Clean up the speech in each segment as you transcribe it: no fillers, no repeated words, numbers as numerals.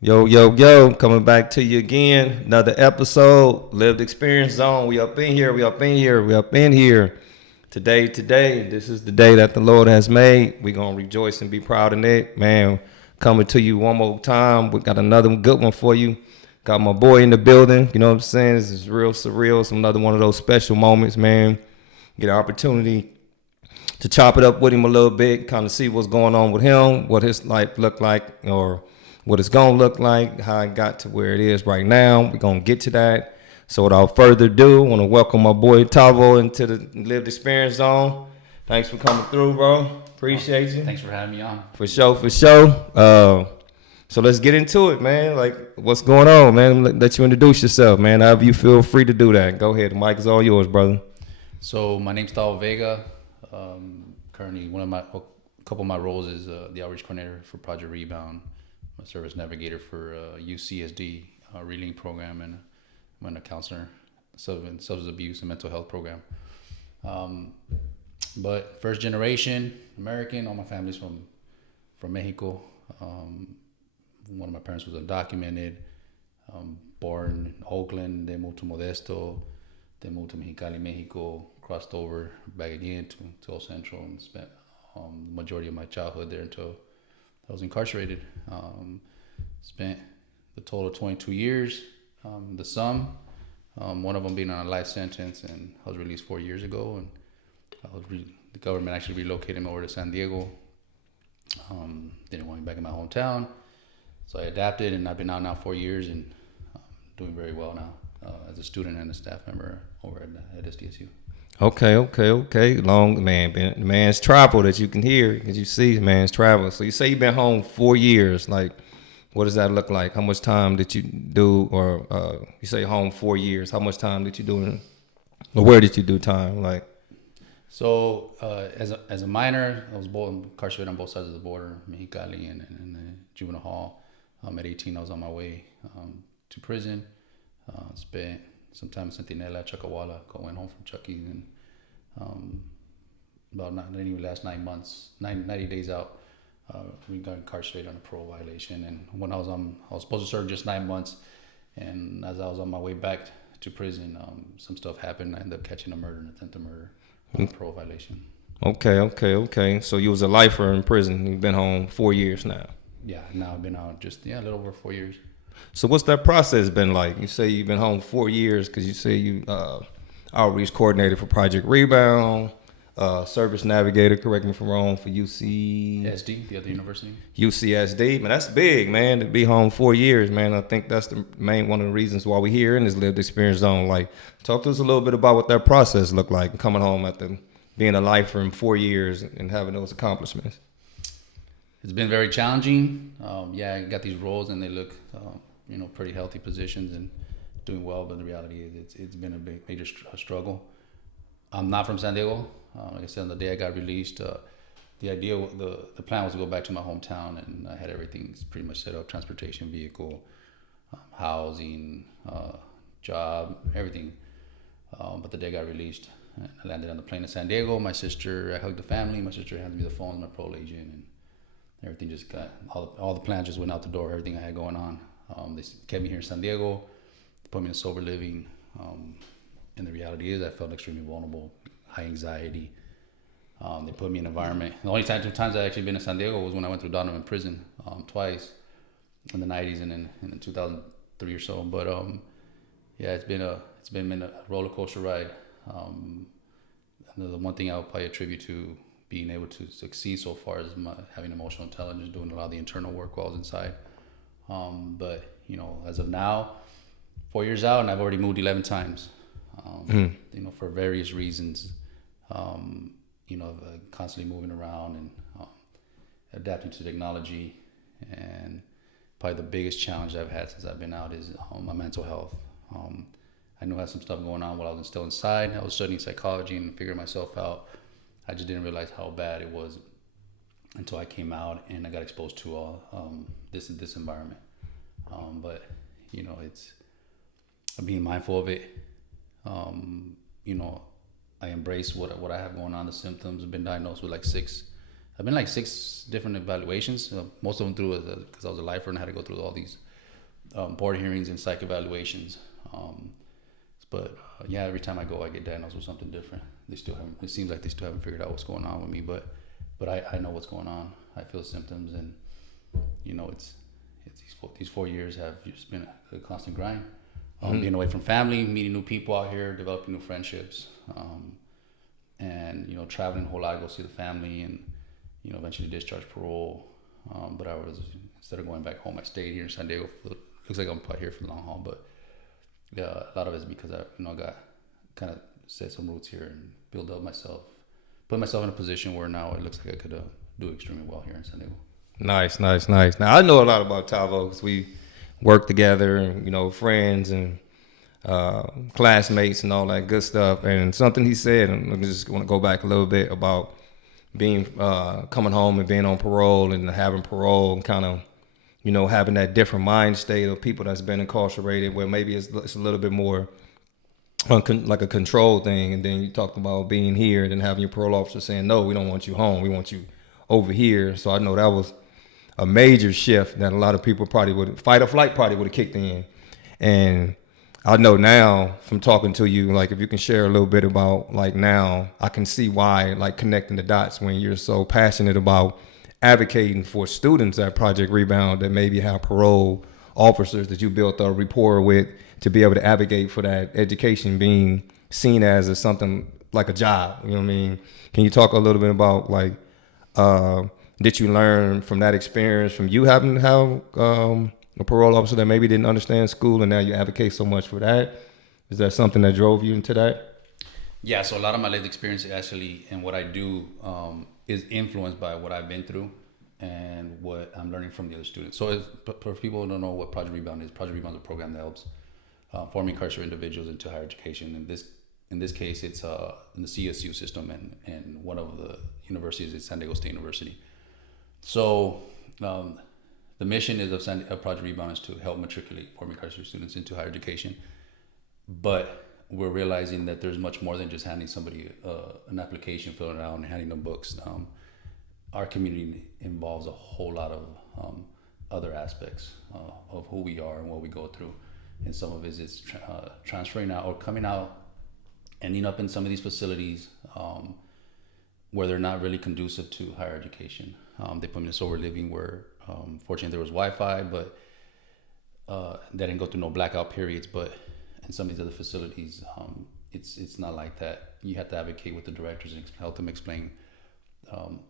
Yo, yo, yo, coming back to you again. Another episode, Lived Experience Zone. We up in here, we up in here, we up in here. Today, this is the day that the Lord has made. We're going to rejoice and be proud in it. Man, coming to you one more time. We got another good one for you. Got my boy in the building. You know what I'm saying? This is real surreal. It's another one of those special moments, man. Get an opportunity to chop it up with him a little bit, kind of see what's going on with him, what his life look like, or what it's gonna look like, how it got to where it is right now. We're gonna get to that. So without further ado, I want to welcome my boy Tavo into the Lived Experience Zone. Thanks for coming through, bro. Appreciate you. Thanks for having me on. For sure, for sure. So let's get into it, man. Like, what's going on, man? Let you introduce yourself, man. However you feel free to do that. Go ahead. The mic is all yours, brother. So my name's Tao Vega. Currently, a couple of my roles is the outreach coordinator for Project Rebound. I'm a service navigator for UCSD reading program, and I'm a counselor, substance abuse and mental health program. But first generation American. All my family's from Mexico. One of my parents was undocumented. Born in Oakland, they moved to Modesto, they moved to Mexicali, Mexico, crossed over back again to El Centro, and spent the majority of my childhood there until I was incarcerated. Spent the total of 22 years. The sum, one of them being on a life sentence, and I was released 4 years ago, and the government actually relocated me over to San Diego. Didn't want me back in my hometown, so I adapted, and I've been out now 4 years, and doing very well now as a student and a staff member over at SDSU. Okay. Long man, man's travel that you can hear, as you see, man's travel. So you say you've been home 4 years. Like, what does that look like? How much time did you do? Or you say home 4 years? How much time did you do? Or where did you do time? Like, So as a minor, I was incarcerated on both sides of the border, Mexicali and the juvenile hall. At 18, I was on my way to prison. Spent some time in Centinela, Chacawala. Went home from Chucky's, and didn't even last 9 months, 90 days out. We got incarcerated on a parole violation, and when I was supposed to serve just 9 months, and as I was on my way back to prison, some stuff happened. I ended up catching an attempted murder, parole violation. Okay. So you was a lifer in prison. You've been home 4 years now. Yeah, now I've been out just a little over 4 years. So what's that process been like? You say you've been home 4 years because you say you outreach coordinator for Project Rebound, service navigator, correct me if I'm wrong, for SD, the other university. UCSD. Man, that's big, man, to be home 4 years, man. I think that's the main one of the reasons why we're here in this lived experience zone. Like, talk to us a little bit about what that process looked like, coming home after being a lifer in 4 years and having those accomplishments. It's been very challenging. I got these roles and they look, pretty healthy positions and doing well. But the reality is, it's been a major struggle. I'm not from San Diego. Like I said, on the day I got released, the plan was to go back to my hometown, and I had everything pretty much set up: transportation, vehicle, housing, job, everything. But the day I got released, I landed on the plane in San Diego. I hugged the family. My sister handed me the phone, my parole agent, and everything just got, all the plans just went out the door, everything I had going on. They kept me here in San Diego, put me in sober living, and the reality is I felt extremely vulnerable, high anxiety. They put me in an environment. The only two times I actually been in San Diego was when I went through Donovan prison twice, in the 90s and in 2003 or so. But it's been a roller coaster ride. The one thing I would probably attribute to being able to succeed so far is having emotional intelligence, doing a lot of the internal work while I was inside. But as of now, 4 years out, and I've already moved 11 times. For various reasons. Constantly moving around and adapting to technology. And probably the biggest challenge I've had since I've been out is my mental health. I knew I had some stuff going on while I was still inside. I was studying psychology and figuring myself out. I just didn't realize how bad it was until I came out and I got exposed to all this environment. But it's being mindful of it. I embrace what I have going on. The symptoms. I've been diagnosed with like 6 I've been like 6 different evaluations. Most of them through because I was a lifer and I had to go through all these board hearings and psych evaluations. But yeah, every time I go, I get diagnosed with something different. They still haven't. It seems like they still haven't figured out what's going on with me. But I know what's going on. I feel symptoms, and it's these 4 years have just been a constant grind. Being away from family, meeting new people out here, developing new friendships, and traveling a whole lot to go see the family, and eventually discharge parole. But I was, instead of going back home, I stayed here in San Diego. Looks like I'm probably here for the long haul, but yeah, a lot of it is because I got kind of set some roots here and build up myself, put myself in a position where now it looks like I could do extremely well here in San Diego. Nice. Now I know a lot about Tavo because we work together, and friends and classmates and all that good stuff. And something he said, and I just want to go back a little bit about being coming home and being on parole and having parole and kind of having that different mind state of people that's been incarcerated, where maybe it's a little bit more like a control thing. And then you talked about being here and then having your parole officer saying, no, we don't want you home, we want you over here. So I know that was a major shift that a lot of people probably would, fight or flight probably would have kicked in. And I know now from talking to you, like if you can share a little bit about like now, I can see why, like connecting the dots when you're so passionate about advocating for students at Project Rebound that maybe have parole officers that you built a rapport with to be able to advocate for that education being seen as something like a job. You know what I mean? Can you talk a little bit about like, did you learn from that experience from you having to have a parole officer that maybe didn't understand school and now you advocate so much for that? Is that something that drove you into that? Yeah, so a lot of my lived experience actually and what I do is influenced by what I've been through and what I'm learning from the other students. So for people who don't know what Project Rebound is, Project Rebound is a program that helps former incarcerated individuals into higher education. In this case, it's in the CSU system and one of the universities is San Diego State University. So the mission is of Project Rebound is to help matriculate former incarcerated students into higher education. But we're realizing that there's much more than just handing somebody an application, filling it out, and handing them books. Our community involves a whole lot of other aspects of who we are and what we go through. And some of it is transferring out or coming out, ending up in some of these facilities where they're not really conducive to higher education. They put me in sober living where, fortunately, there was Wi-Fi, but they didn't go through no blackout periods. But in some of these other facilities, it's not like that. You have to advocate with the directors and help them explain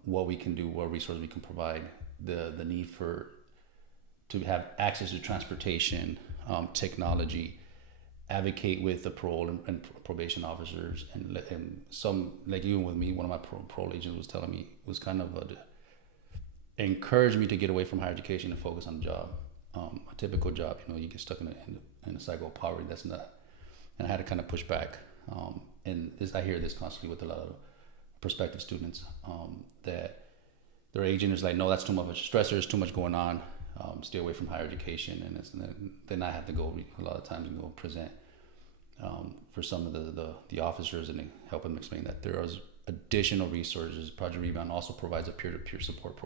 what we can do, what resources we can provide, the need to have access to transportation, technology, advocate with the parole and probation officers, and some, like even with me, one of my parole agents was telling me, was kind of encouraged me to get away from higher education and focus on the job. A typical job, you get stuck in a cycle of poverty. That's not, and I had to kind of push back. And I hear this constantly with a lot of prospective students that their agent is like, no, that's too much of a stressor. There's too much going on. Stay away from higher education, and then I have to go a lot of times and go present for some of the officers and help them explain that there is additional resources. Project Rebound also provides a peer-to-peer support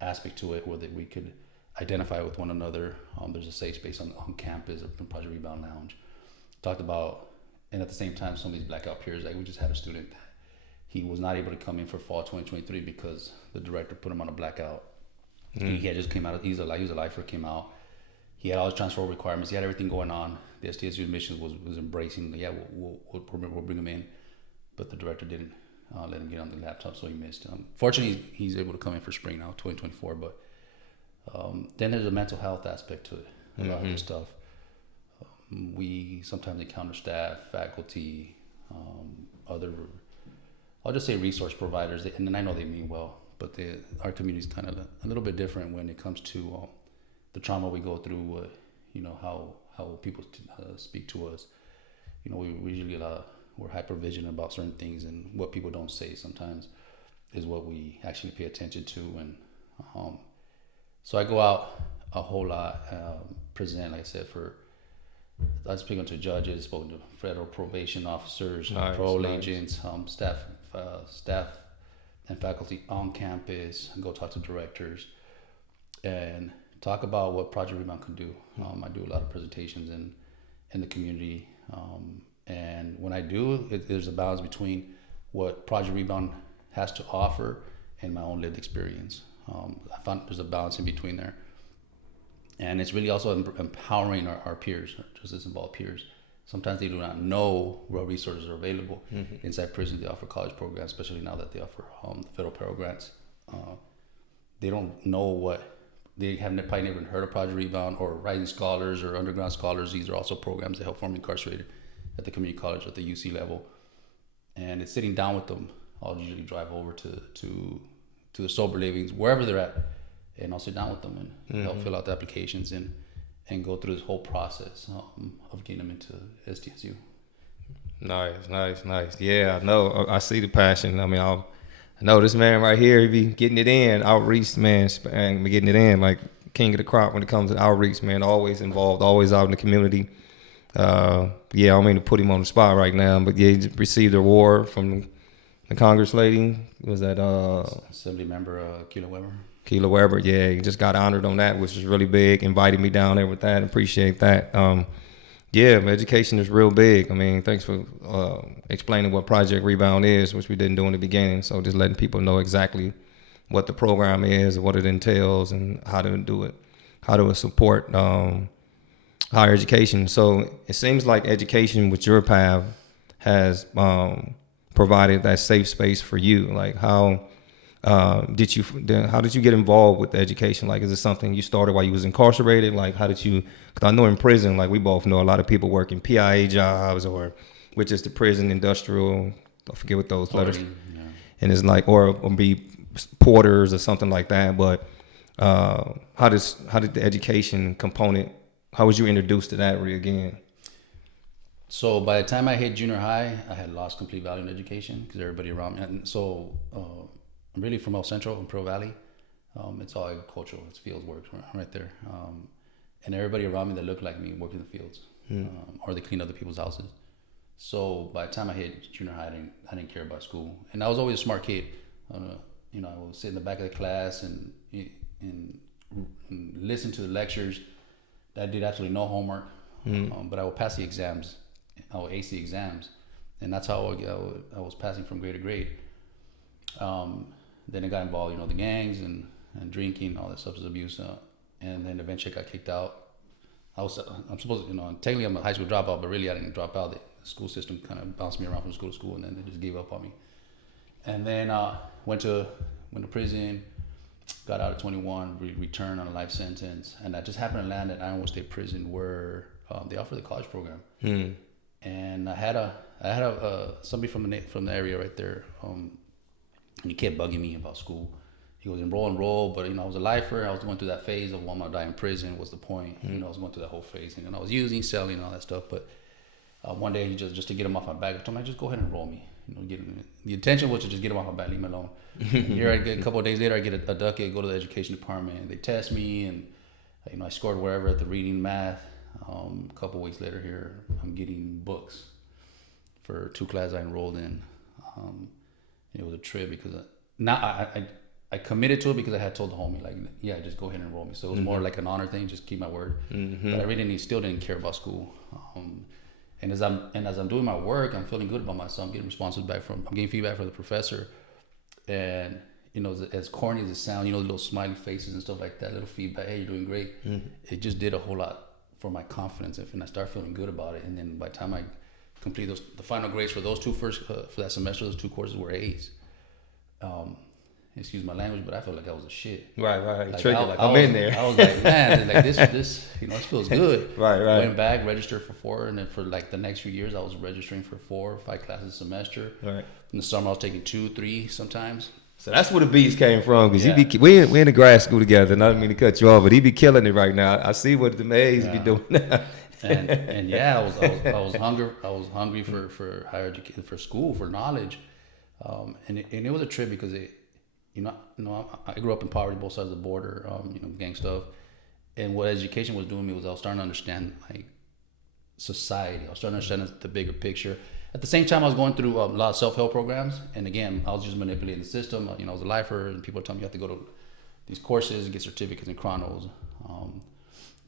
aspect to it, where that we could identify with one another. There's a safe space on campus, a Project Rebound Lounge. Talked about, and at the same time, some of these blackout periods. Like we just had a student that he was not able to come in for fall 2023 because the director put him on a blackout. He had just came out. He was a lifer. Came out. He had all his transfer requirements. He had everything going on. The SDSU admissions was embracing. Yeah, we'll bring him in, but the director didn't let him get on the laptop, so he missed. Fortunately, he's able to come in for spring now, 2024. But then there's a mental health aspect to it. A lot of this stuff. We sometimes encounter staff, faculty, other, I'll just say resource providers, and I know they mean well, but our community is kind of a little bit different when it comes to the trauma we go through. How people speak to us. We usually we're hyper vigilant about certain things, and what people don't say sometimes is what we actually pay attention to. And so I go out a whole lot, present, like I said, I was speaking to judges, spoken to federal probation officers, parole agents, staff and faculty on campus, and go talk to directors, and talk about what Project Rebound can do. I do a lot of presentations in the community, and when I do, there's a balance between what Project Rebound has to offer and my own lived experience. I found there's a balance in between there, and it's really also empowering our peers, just as involved peers. Sometimes they do not know what resources are available. Inside prisons. They offer college programs, especially now that they offer federal Pell Grants. They don't know what. They have probably never heard of Project Rebound or Rising Scholars or Underground Scholars. These are also programs that help former incarcerated at the community college at the UC level. And it's sitting down with them. I'll usually drive over to the sober livings, wherever they're at, and I'll sit down with them and help fill out the applications and go through this whole process of getting them into SDSU. Nice. Yeah, I know. I see the passion. I mean, I know this man right here, he be getting it in, outreach, man, and getting it in, like king of the crop when it comes to outreach, man, always involved, always out in the community. Yeah, I don't mean to put him on the spot right now, but yeah, he received an award from the Congress lady. Was that Assembly member Keila Weber? Yeah, he just got honored on that, which is really big. Invited me down there with that. Appreciate that. Yeah, education is real big. I mean, thanks for explaining what Project Rebound is, which we didn't do in the beginning. So just letting people know exactly what the program is, what it entails, and how to do it, how to support higher education. So it seems like education with your path has provided that safe space for you. Like how did you get involved with the education? Like, is it something you started while you was incarcerated? Like, how did you, because I know in prison, like we both know a lot of people work in PIA jobs or which is the prison industrial, I forget what those letters, yeah. And it's like, or be porters or something like that. But how did the education component, how was you introduced to that again? So by the time I hit junior high, I had lost complete value in education because everybody around me. And so I'm really from El Centro in Pro Valley. It's all agricultural. It's field work right there. And everybody around me that looked like me worked in the fields or they cleaned other people's houses. So by the time I hit junior high, I didn't care about school. And I was always a smart kid. I would sit in the back of the class and listen to the lectures. I did absolutely no homework, but I would pass the exams. I would ace the exams, and that's how I was passing from grade to grade. Then I got involved, the gangs and drinking, all that substance abuse, and then eventually I got kicked out. I'm supposed to, technically I'm a high school dropout, but really I didn't drop out. The school system kind of bounced me around from school to school, and then they just gave up on me. And then went to prison. Got out at 21, returned on a life sentence, and I just happened to land at Iowa State Prison where they offer the college program. And I had somebody from the area right there, and he kept bugging me about school. He was enroll, but I was a lifer. I was going through that phase of wanting to die in prison. What's the point? I was going through that whole phase, and I was using, selling, all that stuff. But one day, he just to get him off my back, I told him, just go ahead and enroll me. The intention was to just get him off my back, leave me alone. Here, a couple of days later, I get a ducket, go to the education department. They test me, and I scored wherever at the reading, math. A couple of weeks later, here I'm getting books for 2 classes I enrolled in. It was a trip because I committed to it because I had told the homie just go ahead and enroll me. So it was more like an honor thing, just keep my word. But I really still didn't care about school. And as I'm doing my work, I'm feeling good about myself. I'm getting feedback from the professor, and as corny as it sounds, little smiley faces and stuff like that, little feedback. Hey, you're doing great. It just did a whole lot for my confidence, and I started feeling good about it. And then by the time I complete the final grades for those for that semester, those 2 courses were A's. Excuse my language, but I felt like I was a shit. Right. I'm in there. I was like, man, this feels good. Right. Went back, registered for 4, and then for the next few years, I was registering for 4 or 5 classes a semester. Right. In the summer, I was taking 2, 3 sometimes. So that's where the beats came from, because we in the grad school together. And I didn't mean to cut you off, but he be killing it right now. I see what the Mays be doing now. and yeah, I was hungry for higher education, for school, for knowledge, and it was a trip because I grew up in poverty, both sides of the border, gang stuff, and what education was doing me was I was starting to understand society. I was starting to understand the bigger picture. At the same time, I was going through a lot of self-help programs, and again, I was just manipulating the system. You know, I was a lifer, and people tell me you have to go to these courses and get certificates and chronos.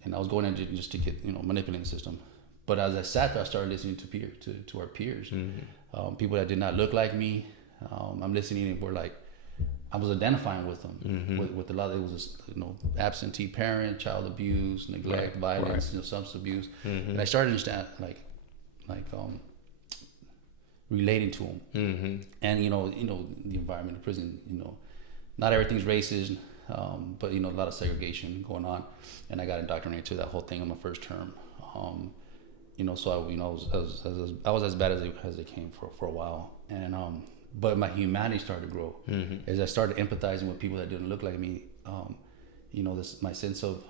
And I was going in just to get, manipulating the system. But as I sat there, I started listening to our peers, people that did not look like me. I'm listening, and we're like, I was identifying with them, with a lot of, it was, absentee parent, child abuse, neglect, violence, substance abuse. And I started to understand, like relating to them. And, the environment of prison, not everything's racist, but, a lot of segregation going on. And I got indoctrinated to that whole thing in my first term. So I was as bad as it came for a while. And, but my humanity started to grow as I started empathizing with people that didn't look like me. My sense of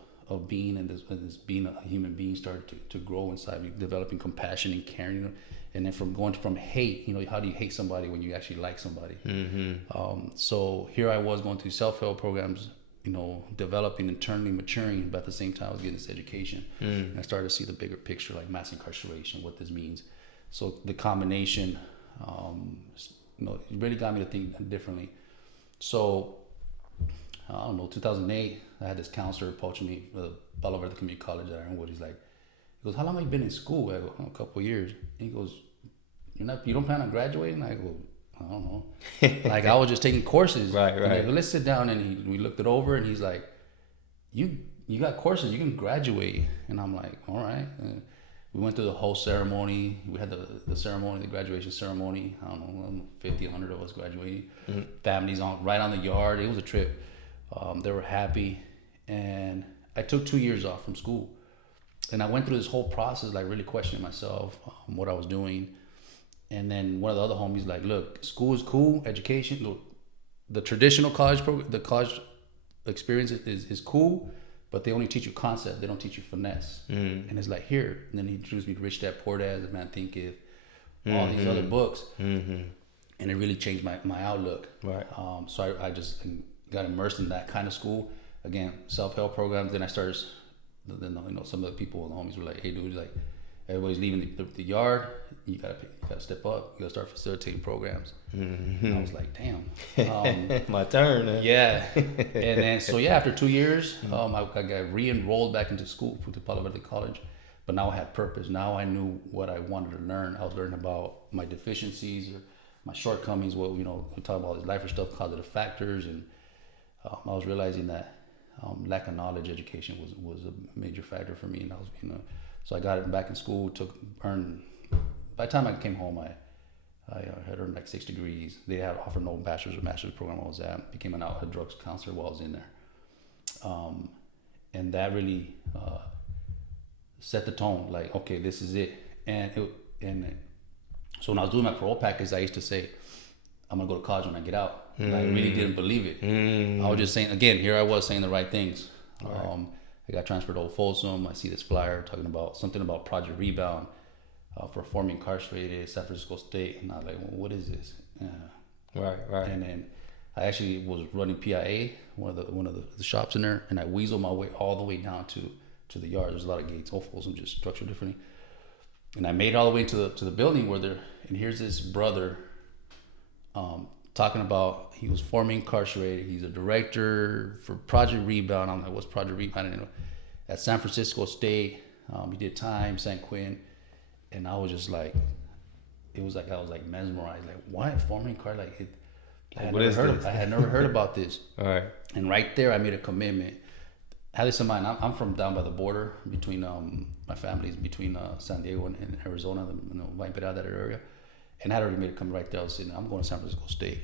being and this being a human being started to grow inside me, developing compassion and caring. And then from hate, how do you hate somebody when you actually like somebody? So here I was going through self-help programs, developing internally, maturing, but at the same time I was getting this education. And I started to see the bigger picture, like mass incarceration, what this means. So the combination, it really got me to think differently. So, I don't know, 2008, I had this counselor approach me, Palo Verde Community College at Ironwood. He goes, how long have you been in school? I go, a couple of years. And he goes, you don't plan on graduating? I go, I don't know. Like, I was just taking courses. Right. And I go, let's sit down. And we looked it over, and he's like, you got courses, you can graduate. And I'm like, all right. And we went through the whole ceremony. We had the ceremony, the graduation ceremony. I don't know, 50, 100 of us graduating. Families right on the yard. It was a trip. They were happy. And I took 2 years off from school. And I went through this whole process, like really questioning myself, what I was doing. And then one of the other homies like, look, school is cool, education, look, the traditional college program, the college experience is cool, but they only teach you concept. They don't teach you finesse. And it's like, here. And then he introduced me to Rich Dad Poor Dad, The Man Thinketh, all these other books. And it really changed my outlook. Right. So I just got immersed in that kind of school. Again, self-help programs. Then I started, some of the people, the homies were like, hey, dude, like, everybody's leaving the yard. You gotta step up. You gotta start facilitating programs. And I was like, damn. My turn. Yeah. And then, after 2 years, I got re-enrolled back into school to Palo Verde College. But now I had purpose. Now I knew what I wanted to learn. I was learning about my deficiencies, or my shortcomings. What we talk about this life stuff, causative factors, and I was realizing that lack of knowledge, education was a major factor for me. And I was, so I got it back in school. By the time I came home, I had earned like 6 degrees. They had offered no bachelor's or master's program I was at. Became an alcohol drugs counselor while I was in there. And that really set the tone. Like, okay, this is it. So when I was doing my parole package, I used to say, I'm gonna go to college when I get out. I really didn't believe it. I was just saying, again, here I was saying the right things. Right. I got transferred to Old Folsom. I see this flyer talking about something about Project Rebound for formerly incarcerated San Francisco State. And I was like, well, what is this? Right. And then I actually was running PIA, one of the shops in there, and I weaseled my way all the way down to the yard. There's a lot of gates. Old Folsom just structured differently. And I made it all the way to the building and here's this brother talking about he was formerly incarcerated. He's a director for Project Rebound. I'm like, what's Project Rebound? At San Francisco State, he did time, San Quentin, and I was just like, I was like mesmerized. Like, why formerly incarcerated? I had never heard about this. All right. And right there, I made a commitment. Have this in mind. I'm from down by the border between my family's between San Diego and Arizona, Vainpeña, that area. And I had already made a commitment right there. I was saying, I'm going to San Francisco State.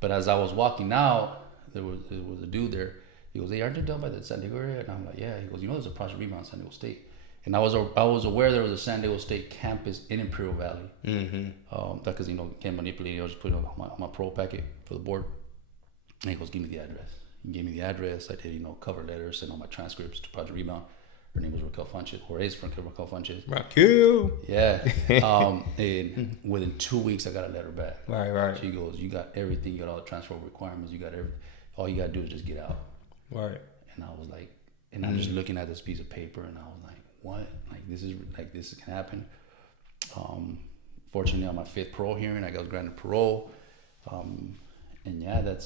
But as I was walking out, there was a dude there. He goes, hey, aren't you down by the San Diego area? And I'm like, yeah. He goes, there's a Project Rebound in San Diego State. And I was aware there was a San Diego State campus in Imperial Valley. Because, can't manipulate it. I was just putting it on my parole packet for the board. And he goes, give me the address. He gave me the address. I did, cover letters, sent all my transcripts to Project Rebound. Her name was Raquel Funches, or is Raquel Funches. Raquel. Yeah. And within 2 weeks, I got a letter back. Right. She goes, you got everything. You got all the transfer requirements. You got everything. All you got to do is just get out. Right. And I was like, and I'm just looking at this piece of paper, and I was like, what? Like, this can happen. fortunately on my 5th parole hearing, I got granted parole. And yeah, I got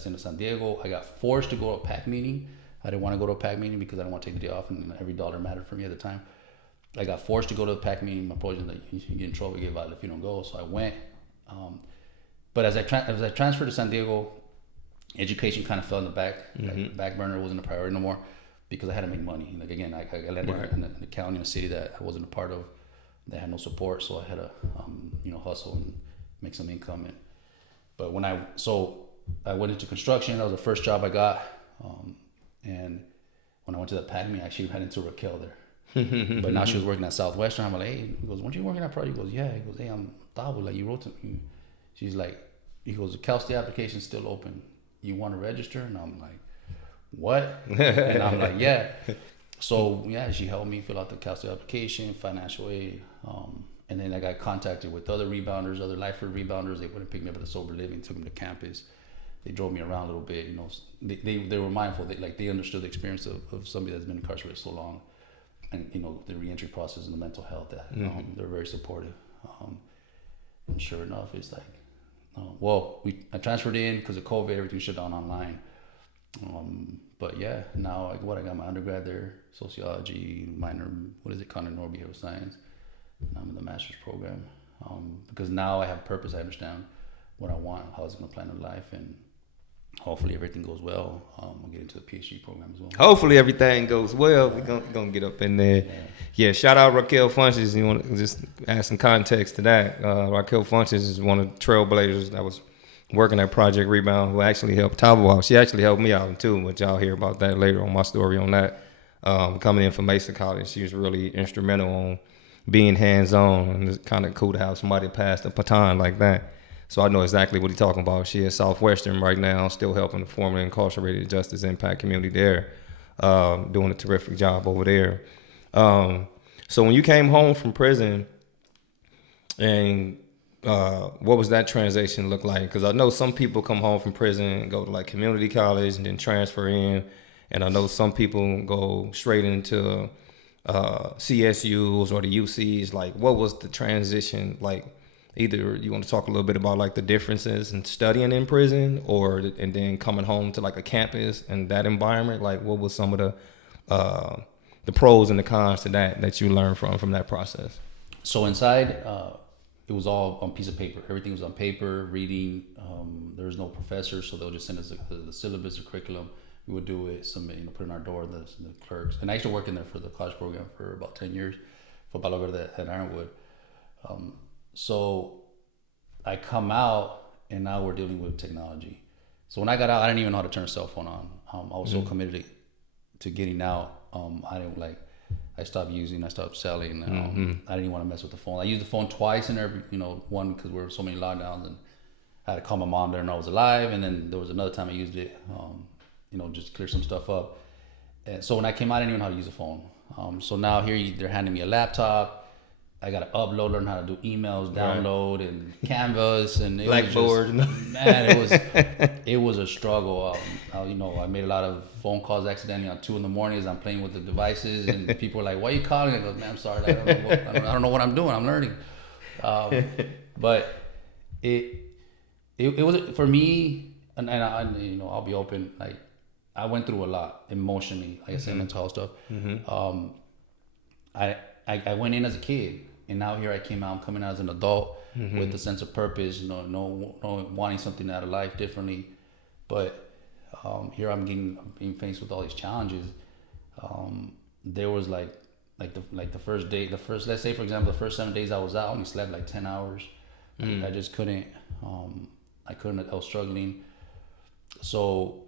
sent to San Diego. I got forced to go to a PAC meeting. I didn't want to go to a PAC meeting because I didn't want to take the day off, and every dollar mattered for me at the time. I got forced to go to the PAC meeting. My parole was like, you get in trouble, you get violent if you don't go. So I went. But as I transferred to San Diego, education kind of fell in the back. Like, back burner wasn't a priority no more because I had to make money. Like again, I landed in a county, in a city that I wasn't a part of. They had no support, so I had to hustle and make some income. But when I went into construction. That was the first job I got. And when I went to the PAC meeting, I actually ran into Raquel there. But now she was working at Southwestern. I'm like, hey, he goes, weren't you working at project? He goes, yeah. He goes, hey, I'm Tabo. Like, you wrote to me. She's like, he goes, the Cal State application's still open. You want to register? And I'm like, what? And I'm like, yeah. So yeah, she helped me fill out the Cal State application, financial aid. And then I got contacted with other rebounders, other Lifeford rebounders. They wouldn't pick me up at the sober living, took them to campus. They drove me around a little bit. They were mindful. They understood the experience of somebody that's been incarcerated so long, and the reentry process and the mental health. That they're very supportive. And sure enough, it's like, I transferred in because of COVID. Everything shut down online. But yeah, now I got my undergrad there, sociology, minor, cognitive behavioral science. And I'm in the master's program because now I have purpose. I understand what I want, how it's going to plan a life, and hopefully everything goes well. We'll get into the PhD program as well. Hopefully everything goes well. We're gonna get up in there. Yeah, shout out Raquel Funches. You want to just add some context to that? Raquel Funches is one of the trailblazers that was working at Project Rebound, who actually helped Tavo out. She actually helped me out too, but y'all hear about that later on my story on that. Coming in from Mesa College, she was really instrumental on being hands-on, and it's kind of cool to have somebody pass the baton like that. So I know exactly what he's talking about. She is Southwestern right now, still helping the formerly incarcerated Justice Impact community there, doing a terrific job over there. So when you came home from prison, and what was that transition look like? Because I know some people come home from prison and go to like community college and then transfer in, and I know some people go straight into CSUs or the UCs. Like, what was the transition like? Either you want to talk a little bit about like the differences in studying in prison, and then coming home to like a campus and that environment. Like, what was some of the pros and the cons to that you learned from that process? So inside, it was all on piece of paper. Everything was on paper, reading. There was no professor, so they'll just send us the syllabus, the curriculum. We would do it, submit, put it in our door, the clerks. And I used to work in there for the college program for about 10 years for Palo at Ironwood. So I come out, and now we're dealing with technology. So when I got out, I didn't even know how to turn a cell phone on. I was so committed to getting out. I stopped using, I stopped selling. I didn't even want to mess with the phone. I used the phone twice in there, one because there were so many lockdowns, and I had to call my mom there and I was alive. And then there was another time I used it, just to clear some stuff up. And so when I came out, I didn't even know how to use a phone. So now here they're handing me a laptop. I got to upload, learn how to do emails, download, and Canvas, and it Blackboard. it was a struggle. I made a lot of phone calls accidentally on 2 a.m. as I'm playing with the devices, and people are like, "Why are you calling?" I go, "Man, I'm sorry. I don't know what I'm doing. I'm learning." But it was for me, and I'll be open. Like, I went through a lot emotionally. Like I said, mental health stuff. I went in as a kid, and now here I came out. I'm coming out as an adult with a sense of purpose, wanting something out of life differently. But here I'm being faced with all these challenges. There was like the first day, let's say for example, the first 7 days I was out, I only slept like 10 hours. I just couldn't. I was struggling. So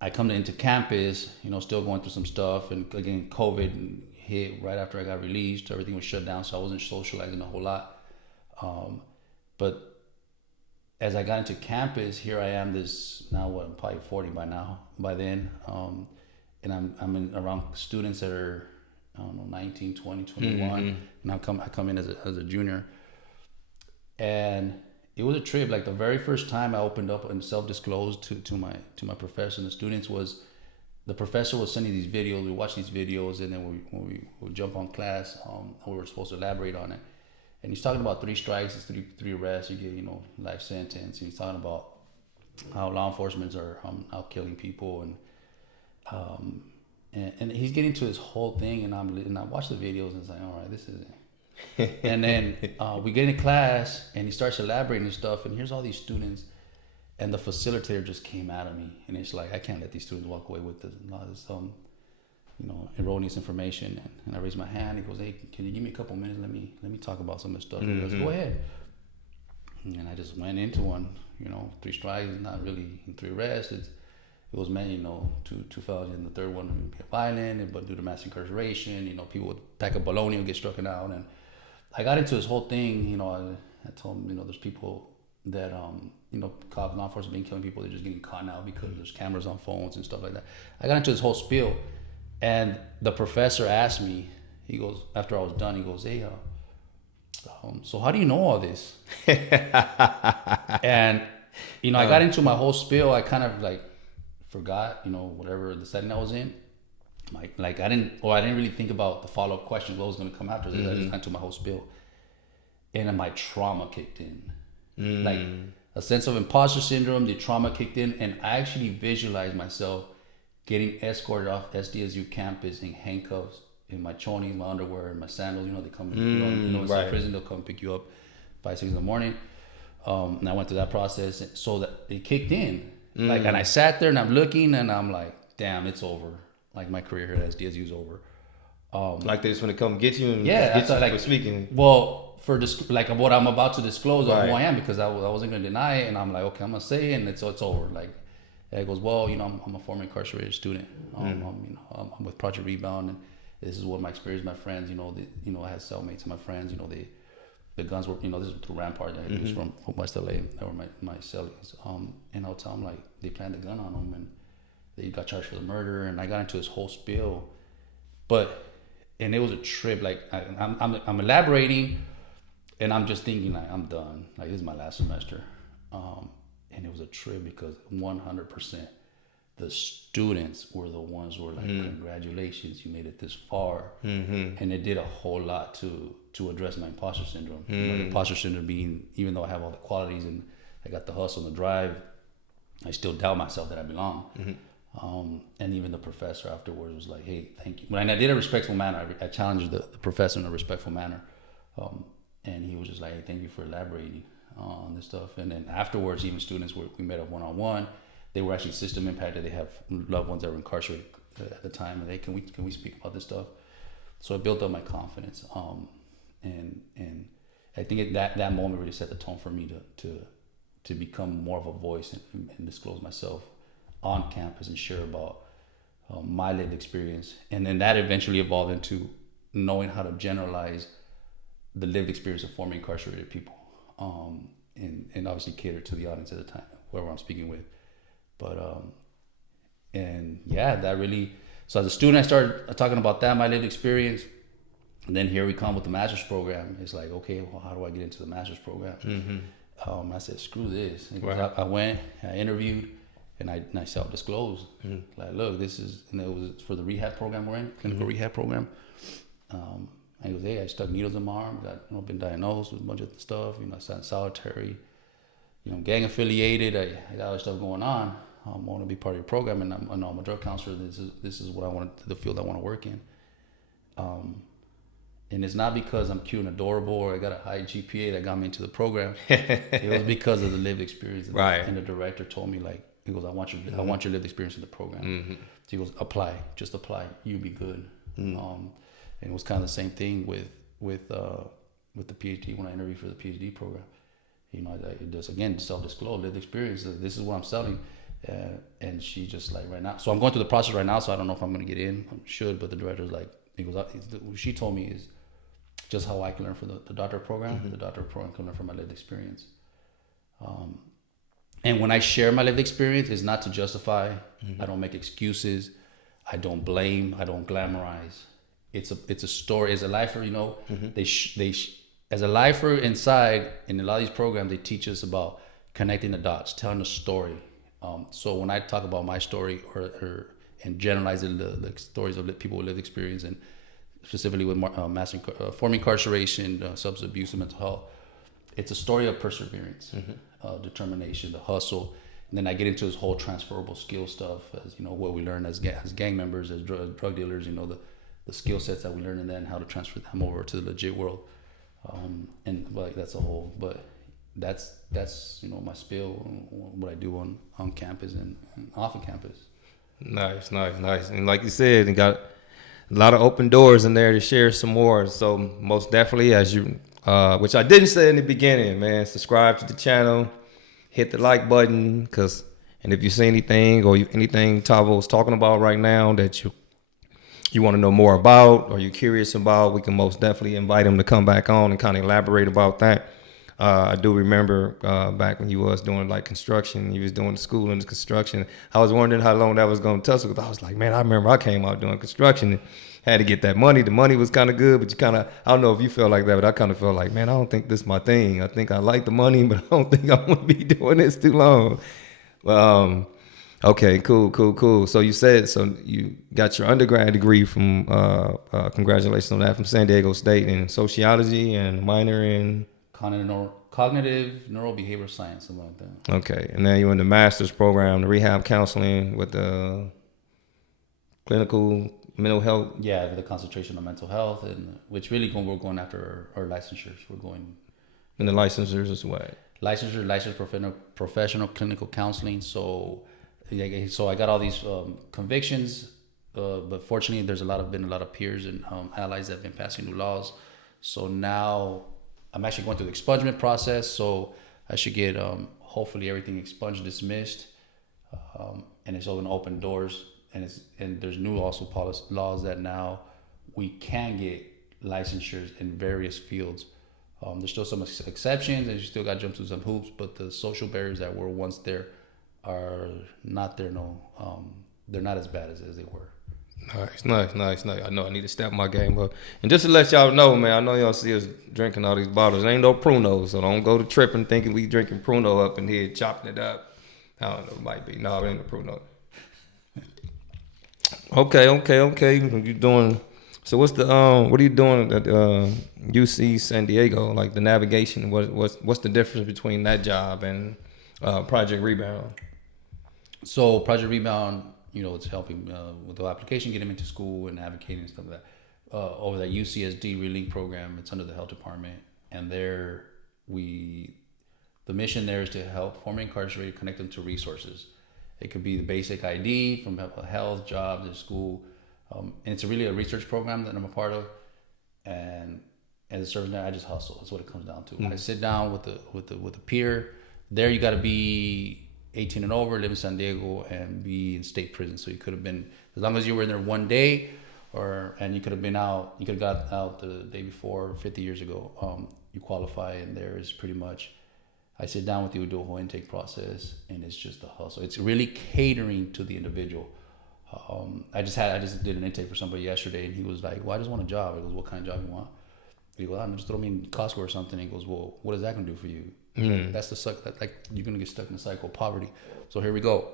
I come into campus, still going through some stuff, and again, COVID hit right after I got released. Everything was shut down, so I wasn't socializing a whole lot. But as I got into campus, here I am. I'm probably 40 by then, and I'm around students that are 19, 20, 21, and I come in as a junior, and it was a trip. Like the very first time I opened up and self-disclosed to my professor and the students was the professor was sending these videos. We watch these videos, and then when we would jump on class, we were supposed to elaborate on it. And he's talking about 3 strikes, it's three arrests, you get life sentence. And he's talking about how law enforcement are out killing people, and he's getting to his whole thing, and I watch the videos, and it's like, all right, this is it. And then we get into class, and he starts elaborating and stuff, and here's all these students. And the facilitator just came out of me, and it's like, I can't let these students walk away with this erroneous information. And I raised my hand. He goes, "Hey, can you give me a couple minutes? Let me talk about some of this stuff." He goes, "Go ahead." And I just went into one. 3 strikes, not really, and 3 arrests. It was meant, 2 felonies, and the third one would be violent, but due to mass incarceration, people would pack a baloney and get struck out. And I got into this whole thing. I told him, there's people that cops, law enforcement been killing people. They're just getting caught now because there's cameras on phones and stuff like that. I got into this whole spiel, and the professor asked me. He goes, after I was done, he goes, "Hey, so how do you know all this?" And I got into my whole spiel. I kind of like forgot, whatever the setting I was in. Like I didn't really think about the follow-up question, what was going to come after this. I just got into my whole spiel, and then my trauma kicked in. Like a sense of imposter syndrome, the trauma kicked in, and I actually visualized myself getting escorted off SDSU campus in handcuffs, in my chonies, my underwear, and my sandals. They come, inside prison, they'll come pick you up 5, 6 in the morning. And I went through that process, so that it kicked in. Like, and I sat there and I'm looking, and I'm like, damn, it's over. Like, my career here at SDSU is over. Like they just want to come get you and get you for speaking. Well, for like what I'm about to disclose of who I am, because I wasn't going to deny it, and I'm like, okay, I'm going to say it, and it's over. Like, and it goes, well, I'm a former incarcerated student. I'm with Project Rebound, and this is what my experience, my friends, I had cellmates and my friends, the guns were, this is the Rampart that I used from West LA. That were my cellies. And I'll tell them, like, they planted a gun on them, and they got charged for the murder, and I got into this whole spiel. And it was a trip. Like, I'm elaborating, and I'm just thinking, like, I'm done. Like, this is my last semester. And it was a trip because 100% the students were the ones who were like, congratulations, you made it this far. And it did a whole lot to address my imposter syndrome. Imposter syndrome being, even though I have all the qualities and I got the hustle and the drive, I still doubt myself that I belong. And even the professor afterwards was like, "Hey, thank you." When I did a respectful manner, I challenged the professor in a respectful manner. And he was just like, "Hey, thank you for elaborating on this stuff." And then afterwards, even students, we met up one-on-one. They were actually system impacted. They have loved ones that were incarcerated at the time. And can we speak about this stuff? So it built up my confidence. And I think that moment really set the tone for me to become more of a voice and disclose myself on campus and share about my lived experience. And then that eventually evolved into knowing how to generalize the lived experience of former incarcerated people, and obviously cater to the audience at the time, whoever I'm speaking with. But and yeah, that really. So as a student, I started talking about that, my lived experience, and then here we come with the master's program. It's like, okay, well, how do I get into the master's program? I said, screw this. I went, I interviewed, and I self-disclosed. Like, look, this is, and it was for the rehab program we're in, clinical rehab program. I goes, hey, I stuck needles in my arm, got been diagnosed with a bunch of stuff. I sat in solitary, gang affiliated. I got other stuff going on. I want to be part of your program, and I'm a drug counselor. This is what I want, the field I want to work in. And it's not because I'm cute and adorable or I got a high GPA that got me into the program. It was because of the lived experience. Right. And the director told me, like, he goes, I want your lived experience in the program. So he goes, just apply, you'll be good. And it was kind of the same thing with the PhD when I interviewed for the PhD program. It does, again, self-disclose, lived experience. This is what I'm selling. And she just like right now. So I'm going through the process right now, so I don't know if I'm going to get in. I should, but the director's like, he goes, what she told me is just how I can learn from the doctorate program. The doctorate program can learn from my lived experience. And when I share my lived experience, it's not to justify. I don't make excuses. I don't blame. I don't glamorize. It's a story. As a lifer, as a lifer inside, in a lot of these programs, they teach us about connecting the dots, telling a story. So when I talk about my story, or and generalizing the stories of people with lived experience, and specifically with former incarceration, substance abuse, and mental health. It's a story of perseverance, determination, the hustle. And then I get into this whole transferable skill stuff, as what we learn as gang members, as drug dealers, the skill sets that we learn in that, and how to transfer them over to the legit world. And like that's a whole, but that's my spiel, what I do on campus and off of campus. Nice. And like you said, you got a lot of open doors in there to share some more. So most definitely, as you, which I didn't say in the beginning, man, subscribe to the channel, hit the like button, and if you see anything or anything Tavo was talking about right now that you want to know more about or you're curious about, we can most definitely invite him to come back on and kind of elaborate about that. I do remember back when you was doing like construction, you was doing the school and the construction. I was wondering how long that was going to tussle, because I was like, man, I remember I came out doing construction and had to get that money. The money was kind of good, but I don't know if you felt like that, but I kind of felt like, man, I don't think this is my thing. I think I like the money, but I don't think I want to be doing this too long. Okay, cool. So you said, so you got your undergrad degree from, congratulations on that, from San Diego State in sociology, and minor in cognitive neurobehavioral science, something like that. Okay, and now you're in the master's program, the rehab counseling with the clinical mental health. Yeah, with the concentration on mental health, and which really we're going after our licensures. We're going. And the licensures is what? Licensed professional clinical counseling. So I got all these convictions, but fortunately, there's been a lot of peers and allies that have been passing new laws. So now I'm actually going through the expungement process. So I should get hopefully everything expunged, dismissed, and it's going to open doors. And there's new also policy laws that now we can get licensures in various fields. There's still some exceptions, and you still got to jump through some hoops, but the social barriers that were once there are not there. They're not as bad as they were. Nice. I know I need to step my game up. And just to let y'all know, man, I know y'all see us drinking all these bottles. There ain't no Pruno, so don't go to tripping thinking we drinking Pruno up in here, chopping it up. I don't know, it might be. No, it ain't a Pruno. Okay. You doing? So what are you doing at UC San Diego? Like the navigation, what's the difference between that job and Project Rebound? So Project Rebound, it's helping with the application, get them into school and advocating and stuff like that. Over that UCSD Relink program, it's under the health department, and the mission there is to help former incarcerated connect them to resources. It could be the basic ID from health, jobs, and school. And it's really a research program that I'm a part of. And as a service now, I just hustle. That's what it comes down to. Mm-hmm. I sit down with a peer. There, you got to be 18 and over, live in San Diego, and be in state prison. So you could have been, as long as you were in there one day, and you could have been out. You could have got out the day before, 50 years ago. You qualify, and there is pretty much. I sit down with you, do a whole intake process, and it's just a hustle. It's really catering to the individual. I just did an intake for somebody yesterday, and he was like, "Well, I just want a job." He goes, "What kind of job you want?" He goes, "I'm just throw me in Costco or something." He goes, "Well, what is that gonna do for you?" Mm. That's like you're gonna get stuck in the cycle of poverty. So here we go: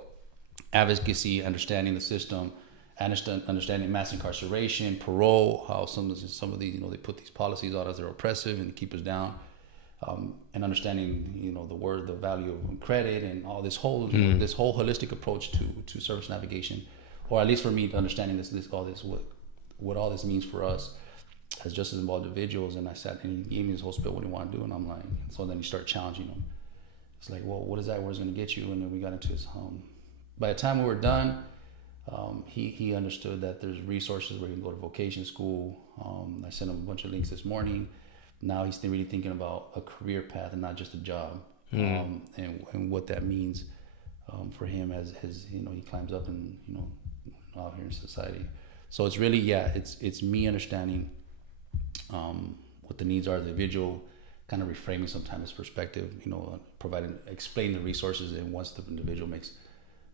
advocacy, understanding the system, understanding mass incarceration, parole, how some of these they put these policies out as they're oppressive and keep us down. And understanding, the value of credit and all this whole this whole holistic approach to service navigation, or at least for me, understanding what all this means for us as justice involved individuals. And I sat and he gave me this whole spiel, what do you want to do? And I'm like, so then you start challenging them. It's like, well, what is that? Where's it going to get you? And then we got into his home. By the time we were done, he understood that there's resources where he can go to vocation school. I sent him a bunch of links this morning. Now he's really thinking about a career path and not just a job, and what that means for him as he climbs up and out here in society. So it's really it's me understanding what the needs are of the individual, kind of reframing sometimes his perspective, explain the resources, and once the individual makes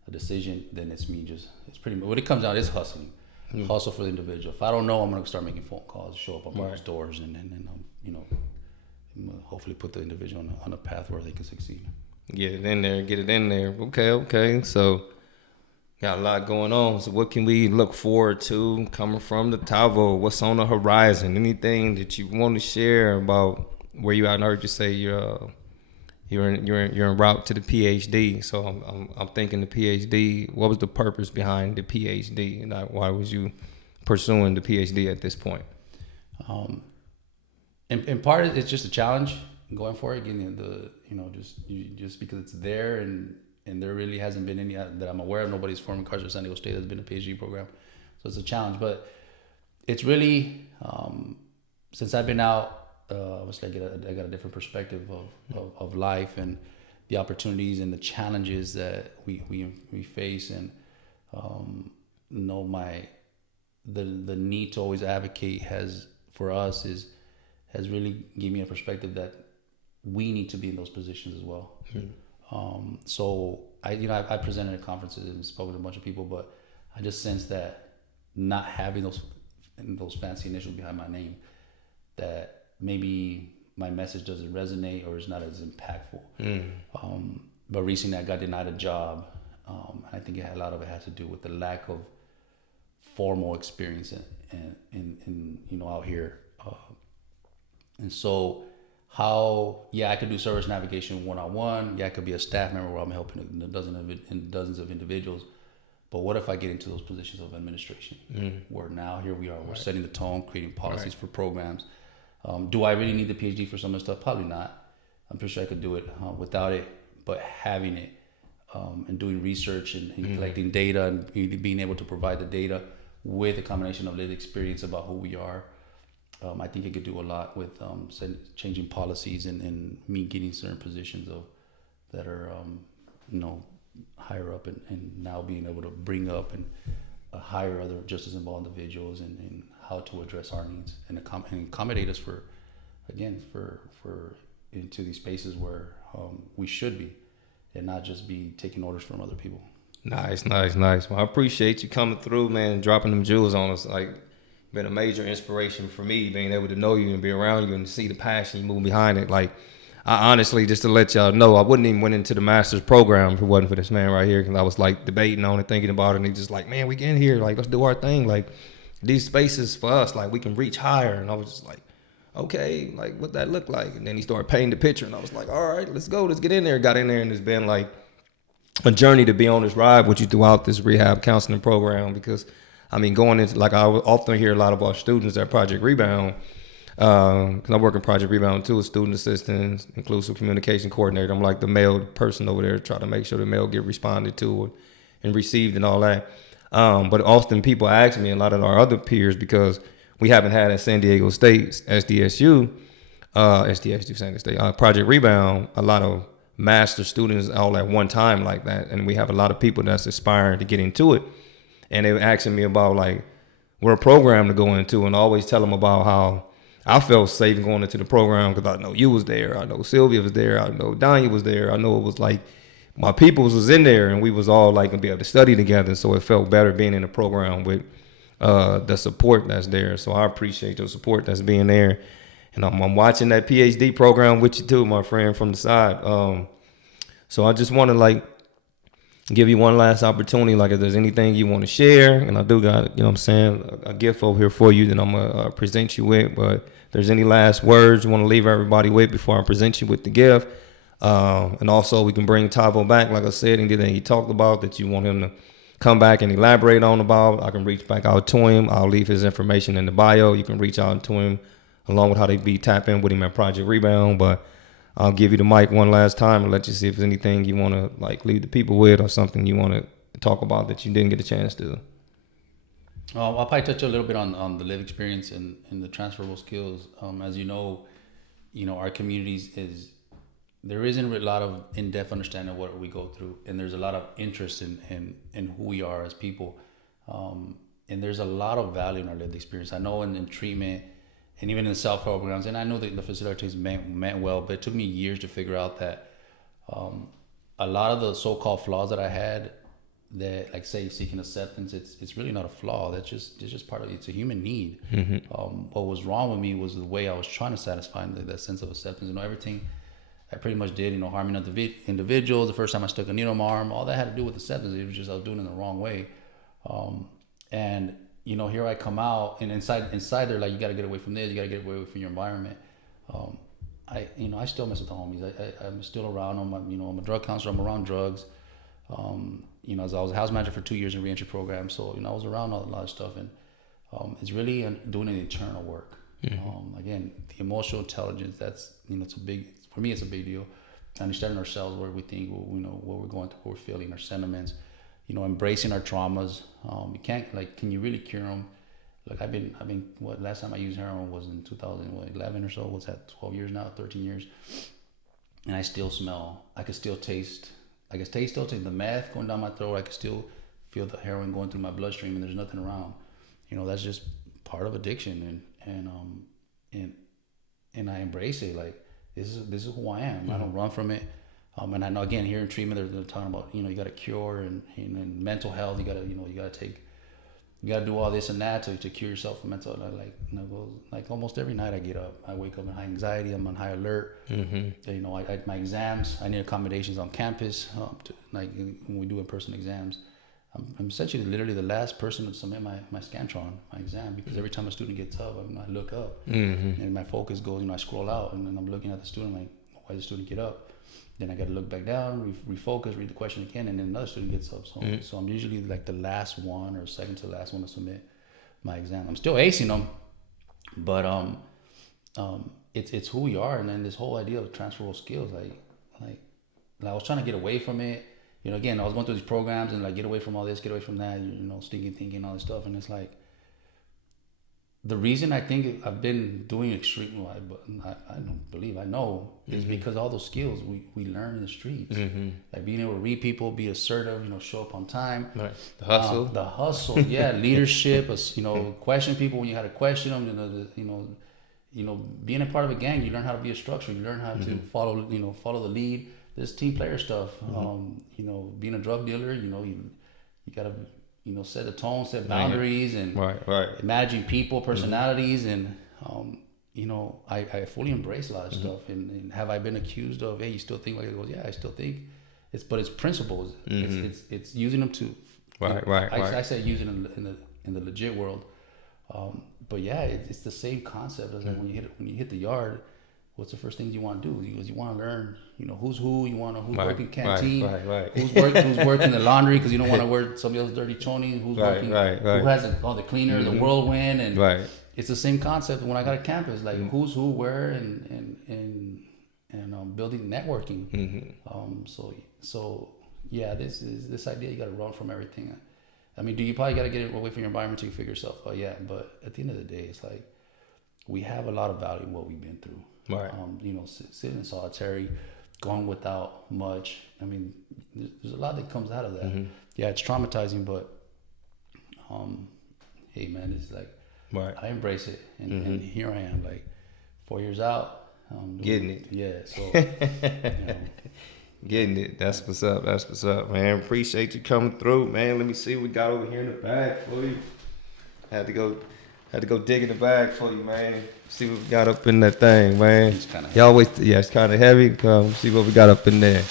a decision, then it's pretty much what it comes down is hustling. Hustle for the individual. If I don't know, I'm gonna start making phone calls, show up on bars, doors, and hopefully put the individual on a path where they can succeed. Get it in there. Okay. So Got a lot going on. So what can we look forward to coming from the Tavo? What's on the horizon? Anything that you want to share about where you at? I heard you say you're en route to the PhD. So I'm thinking the PhD. What was the purpose behind the PhD? And why was you pursuing the PhD at this point? Um, in part, it's just a challenge going for it. Getting just because it's there, and there really hasn't been any that I'm aware of. Nobody's formed Carson San Diego State has been a PhD program, so it's a challenge. But it's really since I've been out, obviously I got a different perspective of life and the opportunities and the challenges that we face, and know the need to always advocate for us has really given me a perspective that we need to be in those positions as well. So I presented at conferences and spoken to a bunch of people, but I just sense that not having those fancy initials behind my name, that maybe my message doesn't resonate or is not as impactful. But recently I got denied a job. I think a lot of it has to do with the lack of formal experience in out here. And so I could do service navigation one-on-one. Yeah, I could be a staff member where I'm helping dozens of individuals. But what if I get into those positions of administration, where now here we are, we're setting the tone, creating policies for programs. Do I really need the PhD for some of the stuff? Probably not. I'm pretty sure I could do it without it, but having it and doing research and collecting data and being able to provide the data with a combination of lived experience about who we are, I think it could do a lot with changing policies and me getting certain positions that are higher up, and now being able to bring up and hire other just as involved individuals and how to address our needs and accommodate us for into these spaces where we should be, and not just be taking orders from other people. Nice. Well, I appreciate you coming through, man, and dropping them jewels on us. Like, been a major inspiration for me, being able to know you and be around you and see the passion you move behind it. Like, I honestly, just to let y'all know, I wouldn't even went into the master's program if it wasn't for this man right here, because I was like debating on it, thinking about it, and he's just like, man, we get in here, like, let's do our thing. Like, these spaces for us, like, we can reach higher. And I was just like, okay, like, what that look like? And then he started painting the picture, and I was like, all right, let's go, let's get in there. Got in there, and it's been like a journey to be on this ride with you throughout this rehab counseling program, because I mean, going into, like, I often hear a lot of our students at Project Rebound, because I work in Project Rebound too, as student assistant, inclusive communication coordinator. I'm like the male person over there, try to make sure the mail get responded to and received and all that. But often people ask me, a lot of our other peers, because we haven't had at San Diego State, SDSU, San Diego State, Project Rebound, a lot of master students all at one time like that. And we have a lot of people that's aspiring to get into it. And they were asking me about, like, what program to go into, and I always tell them about how I felt safe going into the program, because I know you was there, I know Sylvia was there, I know Danya was there, I know it was like my peoples was in there, and we was all like gonna be able to study together. So it felt better being in the program with the support that's there. So I appreciate your support that's being there, and I'm watching that PhD program with you too, my friend, from the side. So I just want to, like, give you one last opportunity, like, if there's anything you want to share, and I do got, you know what I'm saying, a gift over here for you that I'm going to present you with, but if there's any last words you want to leave everybody with before I present you with the gift, and also we can bring Tavo back, like I said, anything he talked about that you want him to come back and elaborate on about, I can reach back out to him. I'll leave his information in the bio. You can reach out to him along with how they be tap in with him at Project Rebound, but I'll give you the mic one last time and let you see if there's anything you want to, like, leave the people with, or something you want to talk about that you didn't get a chance to. I'll probably touch a little bit on the lived experience and the transferable skills. As you know, our communities there isn't a lot of in-depth understanding of what we go through, and there's a lot of interest in who we are as people, and there's a lot of value in our lived experience. I know in treatment, and even in the self-help programs, and I know that the facilitators meant well, but it took me years to figure out that a lot of the so-called flaws that I had, that, like, say, seeking acceptance, it's really not a flaw. It's just part of it. It's a human need. What was wrong with me was the way I was trying to satisfy that sense of acceptance. Everything I pretty much did, harming other individuals. The first time I stuck a needle in my arm, all that had to do with the substance. It was just I was doing it the wrong way. And here I come out, and inside they're like, you got to get away from this, you got to get away from your environment. I still mess with the homies. I'm still around them. I'm a drug counselor. I'm around drugs. As I was a house manager for 2 years in reentry program, so I was around a lot of stuff, and it's really doing an internal work. Again, the emotional intelligence. That's it's for me. It's a big deal. Understanding ourselves, where we think, what we're going through, what we're feeling, our sentiments. Embracing our traumas. You can't can you really cure them? I've been last time I used heroin was in 2011 or so. What's that? 12 years now, 13 years, and I still smell. I can still taste. I can still taste the meth going down my throat. I can still feel the heroin going through my bloodstream, and there's nothing around. That's just part of addiction, and I embrace it. This is who I am. I don't run from it. And I know, again, here in treatment, they're talking about you got to cure and mental health. You got to do all this and that to cure yourself from mental. Almost every night I get up, I wake up in high anxiety. I'm on high alert. My exams, I need accommodations on campus. When we do in-person exams, I'm essentially literally the last person to submit my Scantron, my exam, because every time a student gets up, I look up, and my focus goes. I scroll out, and then I'm looking at the student like, why does the student get up? Then I got to look back down, refocus, read the question again, and then another student gets up. So I'm usually the last one or second to the last one to submit my exam. I'm still acing them, but it's who we are. And then this whole idea of transferable skills, I was trying to get away from it. Again, I was going through these programs and get away from all this, get away from that, stinking thinking, all this stuff. And it's the reason I think I've been doing extremely well, but I don't believe I know, is because all those skills we learn in the streets, being able to read people, be assertive, show up on time, right. The hustle, yeah, leadership, question people when you had to question them, being a part of a gang, you learn how to be a structure, you learn how to follow the lead. This team player stuff, being a drug dealer, you gotta. Set the tone, set boundaries, and right. Managing people, personalities, and I fully embrace a lot of stuff. And have I been accused of, hey, you still think like it goes? Yeah, I still think but it's principles. It's using them to right. I say using them in the legit world, but yeah, it's the same concept as when you hit the yard. What's the first thing you want to do? Because you want to learn, who's who. You want to who's working canteen, right. who's working the laundry, because you don't want to wear somebody else's dirty choni. Who's working, who has all the cleaner, the whirlwind, and it's the same concept. When I got to campus, who's who, where, and building networking. So yeah, this idea you got to run from everything. I mean, you probably got to get away from your environment to figure yourself out. Yeah, but at the end of the day, it's we have a lot of value in what we've been through. Right. Sitting in solitary, going without much. I mean, there's a lot that comes out of that. Yeah, it's traumatizing, but hey, man, it's I embrace it, and here I am, 4 years out, getting it. Yeah, so getting it. That's what's up, man. Appreciate you coming through, man. Let me see what we got over here in the bag for you. Had to go dig in the bag for you, man. See what we got up in that thing, man. It's kind of heavy. It's kind of heavy. Come see what we got up in there.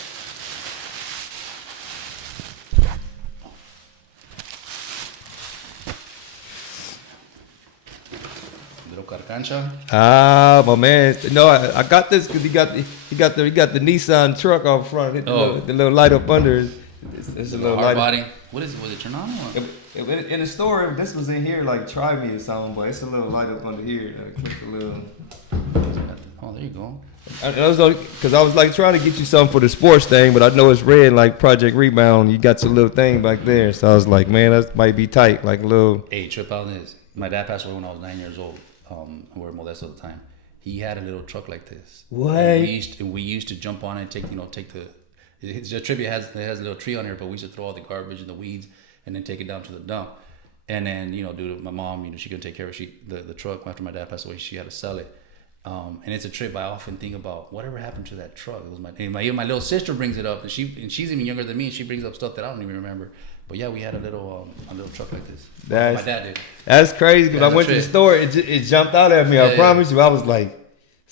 Little carcancha. Ah, my man. No, I got this because he got the Nissan truck out front. Hit the little light up under. It's a little hard light body. What is it? Was it turn on? In the store, this was in here, try me or something, but it's a little light up under here. Click a little. Oh, there you go. Because I was trying to get you something for the sports thing, but I know it's red Project Rebound. You got your little thing back there, so I was like, man, that might be tight, a little. Hey, trip out this. My dad passed away when I was 9 years old. I worked in Modesto at the time. He had a little truck like this. What? We used to jump on it and take the. It's a tribute. It has a little tree on here, but we used to throw all the garbage and the weeds and then take it down to the dump. And then, my mom, she couldn't take care of the truck. After my dad passed away, she had to sell it. And it's a trip. I often think about whatever happened to that truck. It was my little sister brings it up, and she's even younger than me, and she brings up stuff that I don't even remember. But yeah, we had a little truck like this. My dad did. That's crazy because I went to the store. It jumped out at me. I promise you. I was like,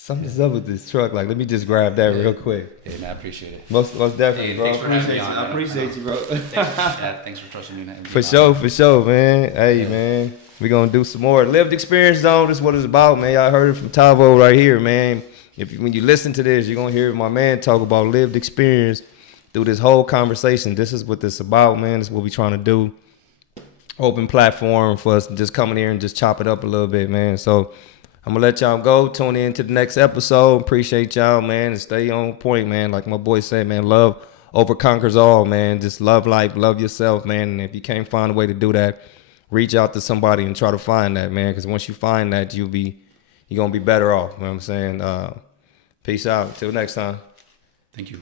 Something's up with this truck. Like, let me just grab that real quick. Hey, man, I appreciate it. Most definitely, Hey, bro. thanks for having me on, I man. appreciate you, bro. Thanks for trusting me. And For sure, man. Hey, man, we gonna do some more lived experience zone. This is what it's about, man. Y'all heard it from Tavo right here, man. When you listen to this, you're gonna hear my man talk about lived experience through this whole conversation. This is what this is about, man. This is what we trying to do. Open platform for us to just come in here and just chop it up a little bit, man. So I'm gonna let y'all go. Tune in to the next episode. Appreciate y'all, man, and stay on point, man. Like my boy said, man, love over conquers all, man. Just love life, love yourself, man. And if you can't find a way to do that, reach out to somebody and try to find that, man. Because once you find that, you're gonna be better off. You know what I'm saying? Peace out. Till next time. Thank you.